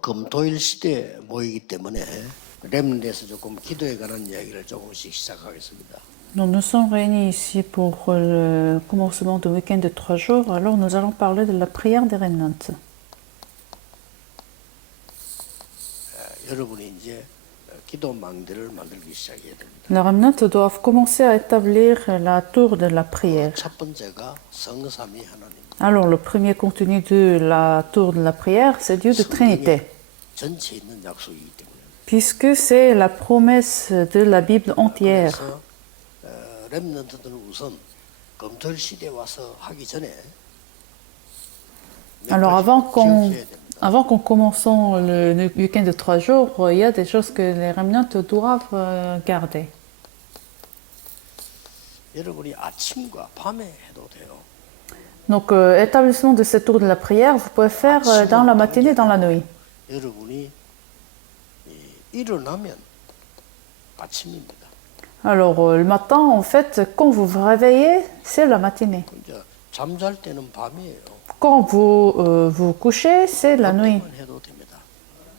금토일 시대에 모이기 때문에 렘넌트에서 조금 기도에 관한 이야기를 조금씩 시작하겠습니다. Donc nous sommes réunis ici pour le commencement du week-end de 3 jours. Alors nous allons parler de la prière des remnants. 여러분이 이제 기도망대를 만들기 시작해야 됩니다. Les remnants doivent commencer à établir la tour de la prière. 첫 번째가 성삼위 하나님. Alors le premier contenu de la tour de la prière, c'est Dieu de Trinité, 전체에 있는 약속이기 때문에. puisque c'est la promesse de la Bible entière. 그래서 렘넌트들은 우선 금토일 시대에 와서 하기 전에 Alors 기억해야 됩니다. avant qu'on commence le week-end de 3 jours, il y a des choses que les remnants doivent garder. 여러분이 아침과 밤에 해도 돼요. Donc, établissement de cette tour de la prière, vous pouvez faire dans la matinée, dans la nuit. 여러분이 일어나면 아침입니다. Alors, le matin, en fait, quand vous vous réveillez, c'est la matinée. 이제 잠잘 때는 밤이에요. Quand vous vous couchez, c'est la nuit. 그때만 해도 됩니다.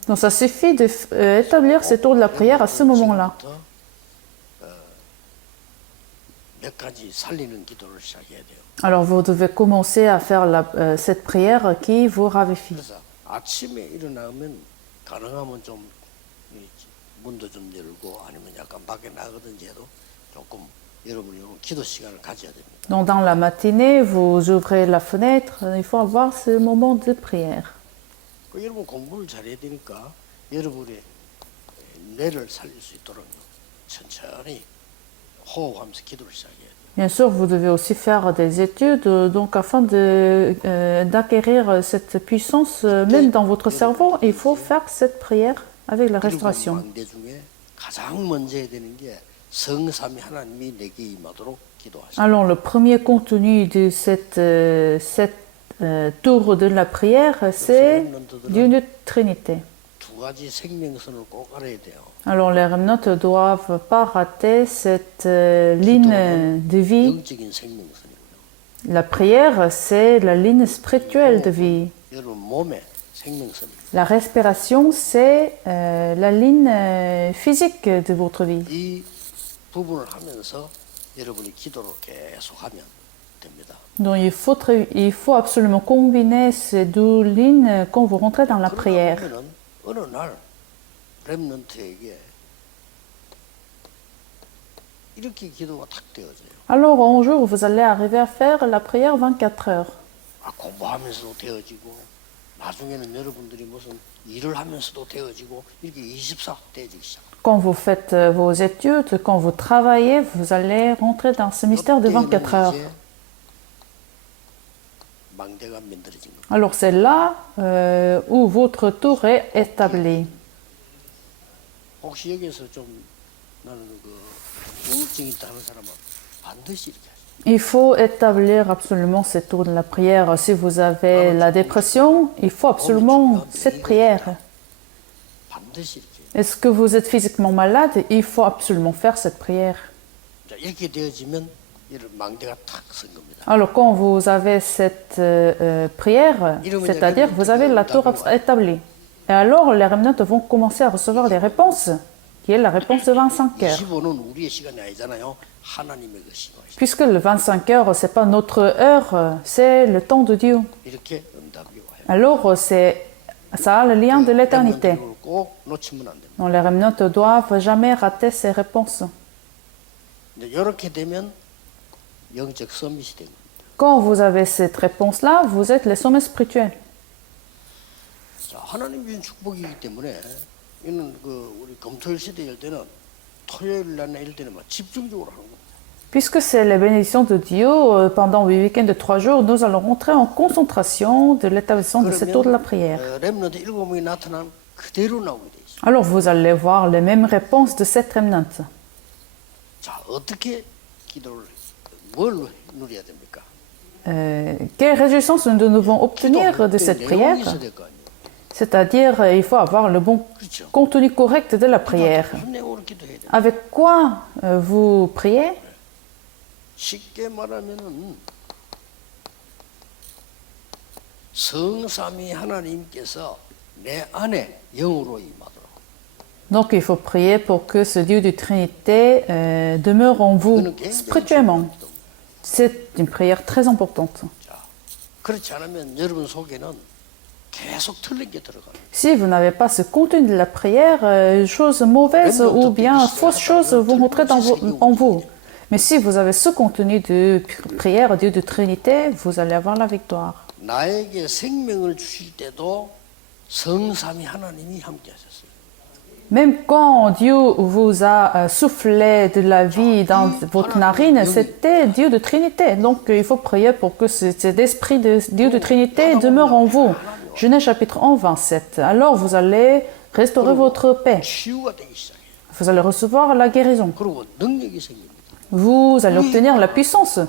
Donc, ça suffit d'établir cette tour de la prière à ce moment-là. 지금부터, 몇 가지 살리는 기도를 시작해야 돼요. Alors, vous devez commencer à faire cette prière qui vous ravifie. 그래서 아침에 일어나면 가능하면 좀 문도 좀 열고 아니면 약간 밖에 나가든지 해도 조금 여러분이 기도 시간을 가져야 됩니다. Donc, dans la matinée, vous ouvrez la fenêtre. Il faut avoir ce moment de prière. 여러분 공부를 잘해야 되니까 여러분의 뇌를 살릴 수 있도록 천천히 호흡하면서 기도를 시작해야 돼요. Bien sûr, vous devez aussi faire des études, donc afin d'acquérir cette puissance, même dans votre cerveau, il faut faire cette prière avec la respiration. 망대 중에 가장 먼저 해야 되는 게 성삼위 하나님이 내게 임하도록 기도하시오. Alors, le premier contenu de cette tour de la prière, c'est Dieu de Trinité. 두 가지 생명선을 꼭 알아야 돼요. Alors, les remnants ne doivent pas rater cette ligne de vie. 영적인 생명선이고요. La prière, c'est la ligne spirituelle de vie. 여러분 몸의 생명선입니다. La respiration, c'est la ligne physique de votre vie. 이 부분을 하면서 여러분이 기도를 계속하면 됩니다. Donc il faut absolument combiner ces deux lignes quand vous rentrez dans la prière. 그러면 어느 날 렘넌트에게 이렇게 기도가 탁 되어져요. Alors un jour, vous allez arriver à faire la prière 24 heures. 아, 공부하면서도 되어지고 나중에는 여러분들이 무슨 일을 하면서도 되어지고 이렇게 24 되어지기 시작. Quand vous faites vos études, quand vous travaillez, vous allez rentrer dans ce mystère de 24 heures. 이제 망대가 만들어진 겁니다. Alors c'est là où votre tour est établi. 혹시 여기서 좀 나는 그 우울증이 있다는 사람은 반드시 이렇게 하세요. Il faut établir absolument cette tour de la prière. Si vous avez la dépression, il faut absolument cette prière. 반드시 이렇게. Est-ce que vous êtes physiquement malade? Il faut absolument faire cette prière. 자, 이렇게 되어지면 이런 망대가 탁 선 겁니다. Alors quand vous avez cette prière, c'est-à-dire vous avez la tour établie. Et alors les remnants vont commencer à recevoir des réponses, qui est la réponse de 25 heures. 25는 우리의 시간이 아니잖아요. 하나님의 그 시간이죠. Puisque le 25 heures, c'est pas notre heure, c'est le temps de Dieu. 이렇게 응답이 와요. Alors ça a le lien de l'éternité. 렘넌트를 꼭 놓치면 안 됩니다. Donc les remnants ne doivent jamais rater ces réponses. 이제 이렇게 되면 영적 서밋이 된 겁니다. Quand vous avez cette réponse-là, vous êtes les sommets spirituels. 자, 하나님 주신 축복이기 때문에 이는 그 우리 금토일 시대일 때는 토요일 날이나 이럴 때는 막 집중적으로 하는 겁니다. Puisque c'est les bénédictions de Dieu, pendant le week-end de 3 jours, nous allons rentrer en concentration de l'établissement de cette tour de la prière. 렘넌트 7명이 나타나면 그대로 나오게 돼 있어요. Alors vous allez voir les mêmes réponses de cette remnant. 자, 어떻게 기도를 뭘 누려야 됩니까? Quelle réjouissance nous devons obtenir de cette prière? 내용이 있어야 될 거 아니에요. C'est-à-dire, il faut avoir le bon 그렇죠. contenu correct de la prière. 무슨 내용으로 기도해야 돼요? Avec quoi vous priez? 쉽게 말하면은 성삼위 하나님께서 내 안에 영으로 임하도록. Donc il faut prier pour que ce Dieu de Trinité demeure en vous 그거는 굉장히 spirituellement. 중요한 기도입니다. C'est une prière très importante. 자, 그렇지 않으면 여러분 속에는 계속 틀린 게 들어가요. Si vous n'avez pas ce contenu de la prière, choses mauvaises ou bien fausses choses vont rentrer en vous. Mais si vous avez ce contenu de prière, Dieu de Trinité, vous allez avoir la victoire. 나에게 생명을 주실 때도 성삼위 하나님이 함께 하셨어요. Même quand Dieu vous a soufflé de la vie dans votre narine, c'était Dieu de Trinité. Donc il faut prier pour que cet esprit de Dieu de Trinité demeure en vous. Genèse chapitre 11, 27. Alors vous allez restaurer votre paix. 치유가 되기 시작해요. Vous allez recevoir la guérison. 그리고 능력이 생깁니다. Vous allez obtenir la puissance.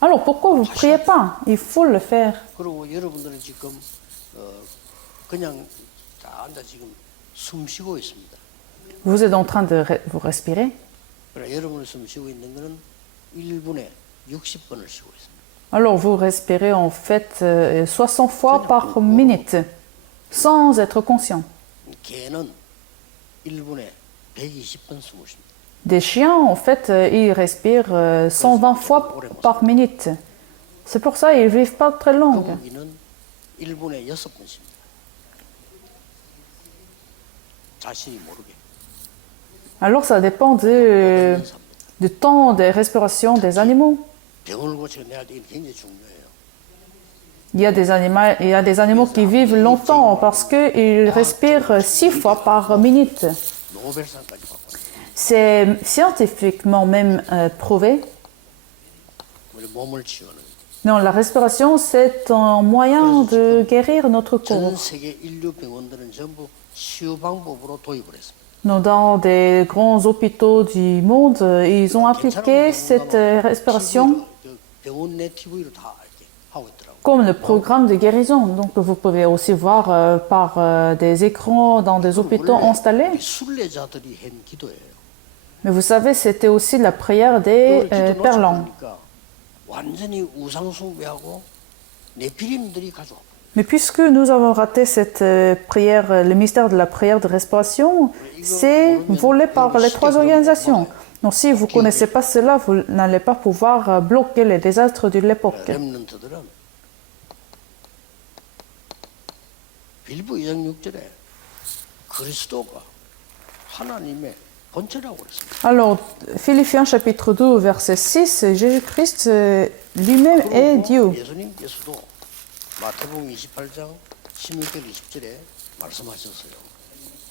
Alors pourquoi vous ne priez pas? Il faut le faire. 그리고 여러분들은 지금 그냥 다 앉아 지금 숨 쉬고 있습니다. Vous êtes en train de vous respirer. 그러나 여러분이 숨 쉬고 있는 거는 1분에 60번을 쉬고 있습니다. Alors vous respirez en fait 60 fois par minute, sans être conscient. 개는 1분에 120번 숨을 쉽니다. Des chiens, en fait, ils respirent 120 fois par minute. C'est pour ça qu'ils ne vivent pas très long. 거북이는 1분에 6번 쉽니다. 자신이 모르게. Alors ça dépend du temps de respiration des animaux. 병을 고쳐내야 되기 굉장히 중요해요. Il y a des animaux qui vivent longtemps parce qu'ils respirent 6 fois par minute. 노벨상까지 받고 C'est scientifiquement même prouvé. 우리 몸을 치유하는 Non, la respiration, c'est un moyen de guérir notre 전 corps. 세계 인류 병원들은 전부 치유 방법으로 도입을 했습니다. Dans des grands hôpitaux du monde, ils ont appliqué cette respiration 병원 내 TV로 다 이렇게 하고 있더라고요. comme le programme de guérison. Donc vous pouvez aussi voir par des écrans dans des hôpitaux installés. 순례자들이 한 기도예요. Mais vous savez, c'était aussi la prière des perlants. 그러니까 완전히 우상 숭배하고 네피림들이 가져와. Mais puisque nous avons raté cette prière, le mystère de la prière de respiration, c'est volé par les trois organisations. Donc si vous ne connaissez pas cela, vous n'allez pas pouvoir bloquer les désastres de l'époque. 렘넌트들은 빌보 2장 6절에 그리스도가 하나님의 본체라고 그랬습니다. Alors, Philippiens chapitre 2, verset 6, Jésus-Christ lui-même est Dieu. 예수님께서도 마태복음 28장 16절 20절에 말씀하셨어요.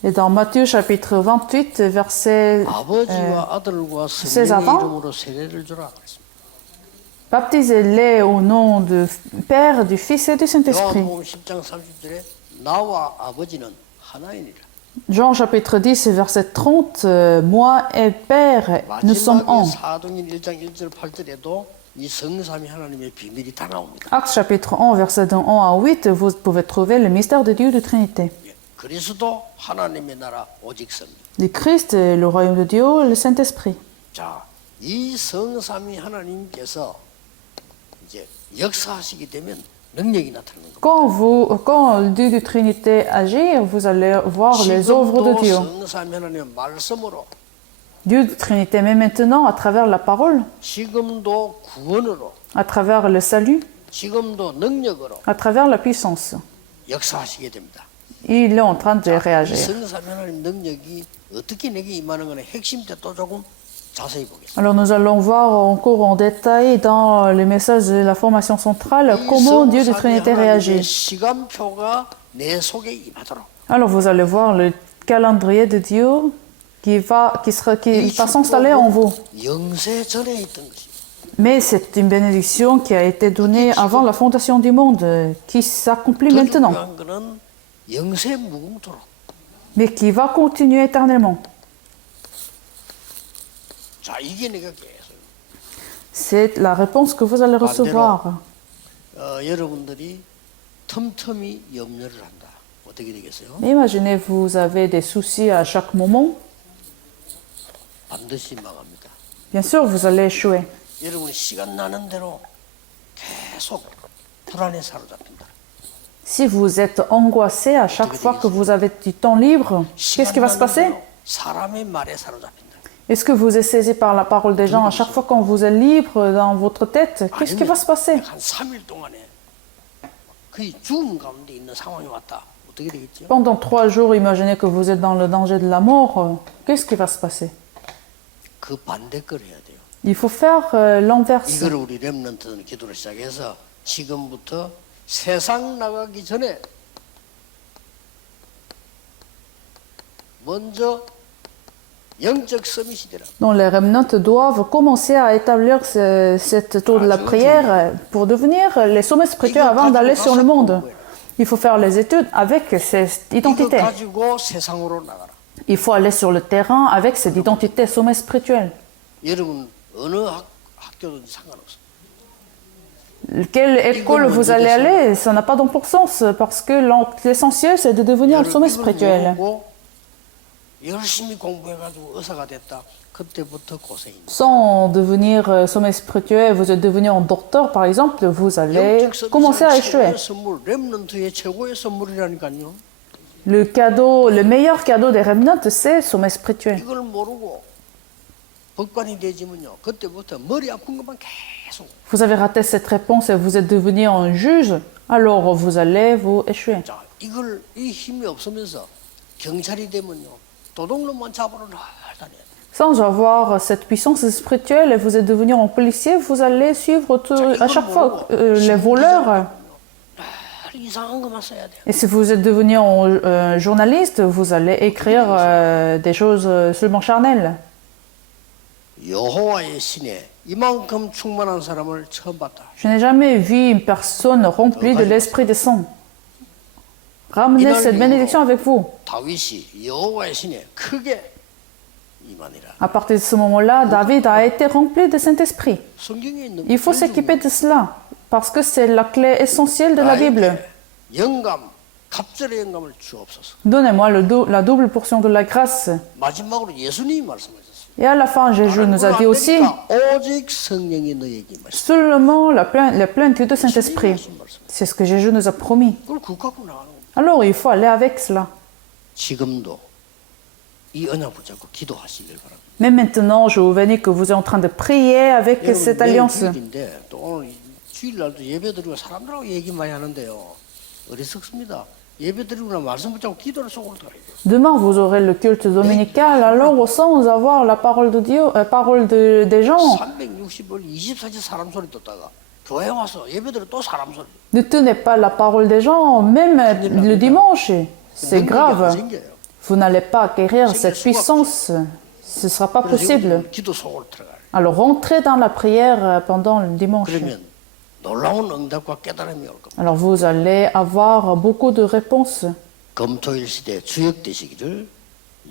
Et dans Matthieu chapitre 28, verset 아버지와 아들과 16 성령의 avant, 이름으로 세례를 주라 그랬습니다. baptisez-les au nom du Père, du Fils et du Saint-Esprit. 요한복음 10장 30절에 나와 아버지는 하나이니라. Jean chapitre 10, verset 30, moi et Père, nous sommes un. 마지막에 사도행전 1장 1절 8절에도 이 성삼위 하나님의 비밀이 다 나옵니다. Actes chapitre 1, verset 1 à 8, vous pouvez trouver le mystère de Dieu de Trinité. 그리스도 하나님의 나라 오직 성. Le Christ, le royaume de Dieu, le Saint-Esprit. 자, 이 성삼위 하나님께서 이제 역사하시게 되면 능력이 나타나는 겁니다. Quand Dieu de Trinité agit, vous allez voir les œuvres de Dieu. 성삼위 하나님의 말씀으로 Dieu de Trinité, mais maintenant, à travers la parole, 지금도 구원으로 à travers le salut, 지금도 능력으로 à travers la puissance, 역사하시게 됩니다. il est en train de 이 réagir. 성삼위 하나님 능력이 어떻게 내게 임하는 거는 핵심 때 또 조금 자세히 보겠습니다. Alors nous allons voir encore en détail dans le message de la formation centrale comment Dieu de Trinité réagit. 시간표가 내 속에 임하도록. Alors vous allez voir le calendrier de Dieu qui va s'installer en vous. 영세 전에 있던 것이. Mais c'est une bénédiction qui a été donnée avant la fondation du monde, qui s'accomplit 더 maintenant, 중요한 거는 영세 무궁토록. mais qui va continuer éternellement. 자, 이게 내가 계속 C'est la réponse que vous allez recevoir. 여러분들이 틈틈이 염려를 한다. 어떻게 되겠어요? Imaginez, vous avez des soucis à chaque moment. 반드시 망합니다. Bien sûr, vous allez échouer. 여러분 시간 나는 대로 계속 불안에 사로잡힌다. Si vous êtes angoissé à chaque fois que vous avez du temps libre, qu'est-ce qui va se passer? 사람의 말에 사로잡힌다. Est-ce que vous êtes saisi par la parole des gens à chaque fois quand vous êtes libre dans votre tête? Qu'est-ce qui va se passer? 한 3일 동안에 거의 죽음 가운데 있는 상황이 왔다. 어떻게 되겠죠? Pendant 3 jours, imaginez que vous êtes dans le danger de la mort. Qu'est-ce qui va se passer? 그 반대걸 해야 돼요. Il faut faire l'inverse. 이거를 우리 렘넌트는 기도를 시작해서 지금부터 세상 나가기 전에 먼저 영적 서밋이되라. Donc les remnants doivent commencer à établir cette tour de la prière pour devenir les sommets spirituels avant d'aller sur le monde. Il faut faire les études avec cette 이거 identité. 가지고 세상으로 나가라. Il faut aller sur le terrain avec cette identité sommet spirituel. 여러분 어느 학교든지 상관없어. Quelle école vous allez aller, ça n'a pas d'importance parce que l'essentiel c'est de devenir le sommet spirituel. 열심히 공부해가지고 의사가 됐다. 그때부터 고생입니다. Sans devenir sommet spirituel, vous êtes devenu un docteur par exemple, vous allez commencer à échouer. 최고의 선물, 렘넌트의 최고의 선물이라니까요. Le meilleur cadeau des remnants, c'est sommet spirituel. 이걸 모르고 법관이 되지면요. 그때부터 머리 아픈 것만 계속. Vous avez raté cette réponse et vous êtes devenu un juge, alors vous allez vous échouer. 자, 이 힘이 없으면서 경찰이 되면요. 도둑놈만 잡으러 날 다녀야 돼. Sans avoir cette puissance spirituelle et vous êtes devenu un policier, vous allez suivre à chaque fois les voleurs. 이상한 것만 써야 돼. Et si vous êtes devenu un journaliste, vous allez écrire des choses seulement charnelles. 여호와의 신에 이만큼 충만한 사람을 처음 봤다. Je n'ai jamais vu une personne remplie de l'Esprit des Saints. Ramenez cette bénédiction avec vous. 다윗이 여호와의 신에 크게 임하니라. À partir de ce moment-là, David a été rempli de Saint-Esprit. 성경에 있는 Il faut s'équiper de cela, parce que c'est la clé essentielle de la Bible. 영감, 갑절의 영감을 주옵소서. Donnez-moi la double portion de la grâce. 마지막으로 예수님이 말씀하셨어요. Et à la fin, Jésus nous a dit aussi, 오직 성령이 너에게 말씀. seulement la plénitude du Saint-Esprit. C'est ce que Jésus nous a promis. 그걸 그거 갖고 나가는 거예요. Alors il faut aller avec cela. 지금도 이 언약 붙잡고 기도하시길 바랍니다. Mais maintenant, je vous bénis que vous êtes en train de prier avec cette alliance. 주일인데 또 오늘 주일날도 예배드리고 사람들하고 얘기 많이 하는데요. 어리석습니다. 예배드리고나 말씀 붙잡고 기도를 속으로 들어야 돼요. Demain, vous aurez le culte dominical, alors sans avoir la parole de Dieu, parole des gens. 360을 24시 사람 소리 듣다가 교회 와서 예배드려 또 사람 소리. Ne tenez pas la parole des gens, même le dimanche. C'est grave. 생겨요. Vous n'allez pas acquérir cette puissance. Ce ne sera pas possible. 기도 속으로 들어가요. Alors rentrez dans la prière pendant le dimanche. 그러면 놀라운 응답과 깨달음이 올 겁니다. Alors vous allez avoir beaucoup de réponses. 금토일 시대 주역 되시기를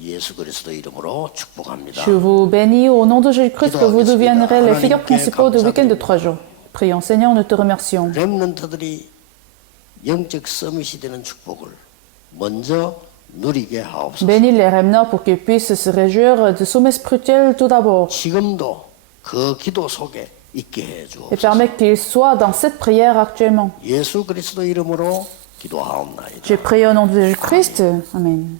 예수 그리스도 이름으로 축복합니다. Je vous bénis au nom de Jésus-Christ que vous deviendrez les figures principaux du week-end de 3 jours. Prions, Seigneur, nous te remercions. 렘넌트들이 영적 서밋이 되는 축복을 먼저 누리게 하옵소서. Bénis les remnants pour qu'ils puissent se réjouir du sommet spirituel tout d'abord. 지금도 그 기도 속에 있게 해 Et 주옵소서. permets qu'ils soient dans cette prière actuellement. 예수 그리스도 이름으로 기도하옵나이다. J'ai prié au nom de Jésus-Christ. Amen.